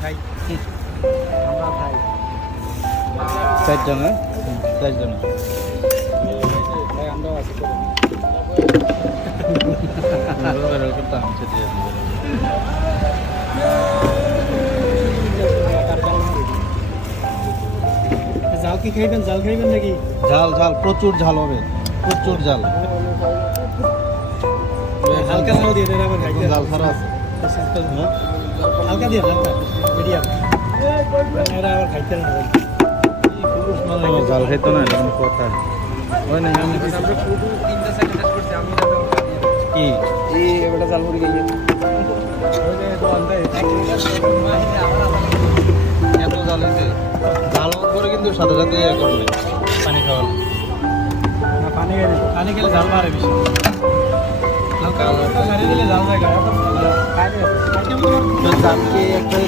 খাই আমরা খাই 4 জন 4 জন ভাই আমরাও আছি তো জাল কি খাইবেন জাল খাইবেন নাকি ঝাল ঝাল প্রচুর ঝাল হবে প্রচুর ঝাল হালকা ঝাল দিয়ে দেন আবার খাইতে ঝাল ছাড়া আছে হালকা দিয়ে হালকা মিডিয়াম এরা আবার খাইতে না ঝাল খাইতো না এরকম কথা ওই না আমি কি এই এবারে জাল মুড়ি গিয়ে এত ঝাল হয়েছে ঝাল করে কিন্তু সাথে সাথে ইয়ে করবে পানি খাওয়া পানি খেলে জাল মারে বেশি হালকা হালকা মারি দিলে জাল যায় জালকে একটা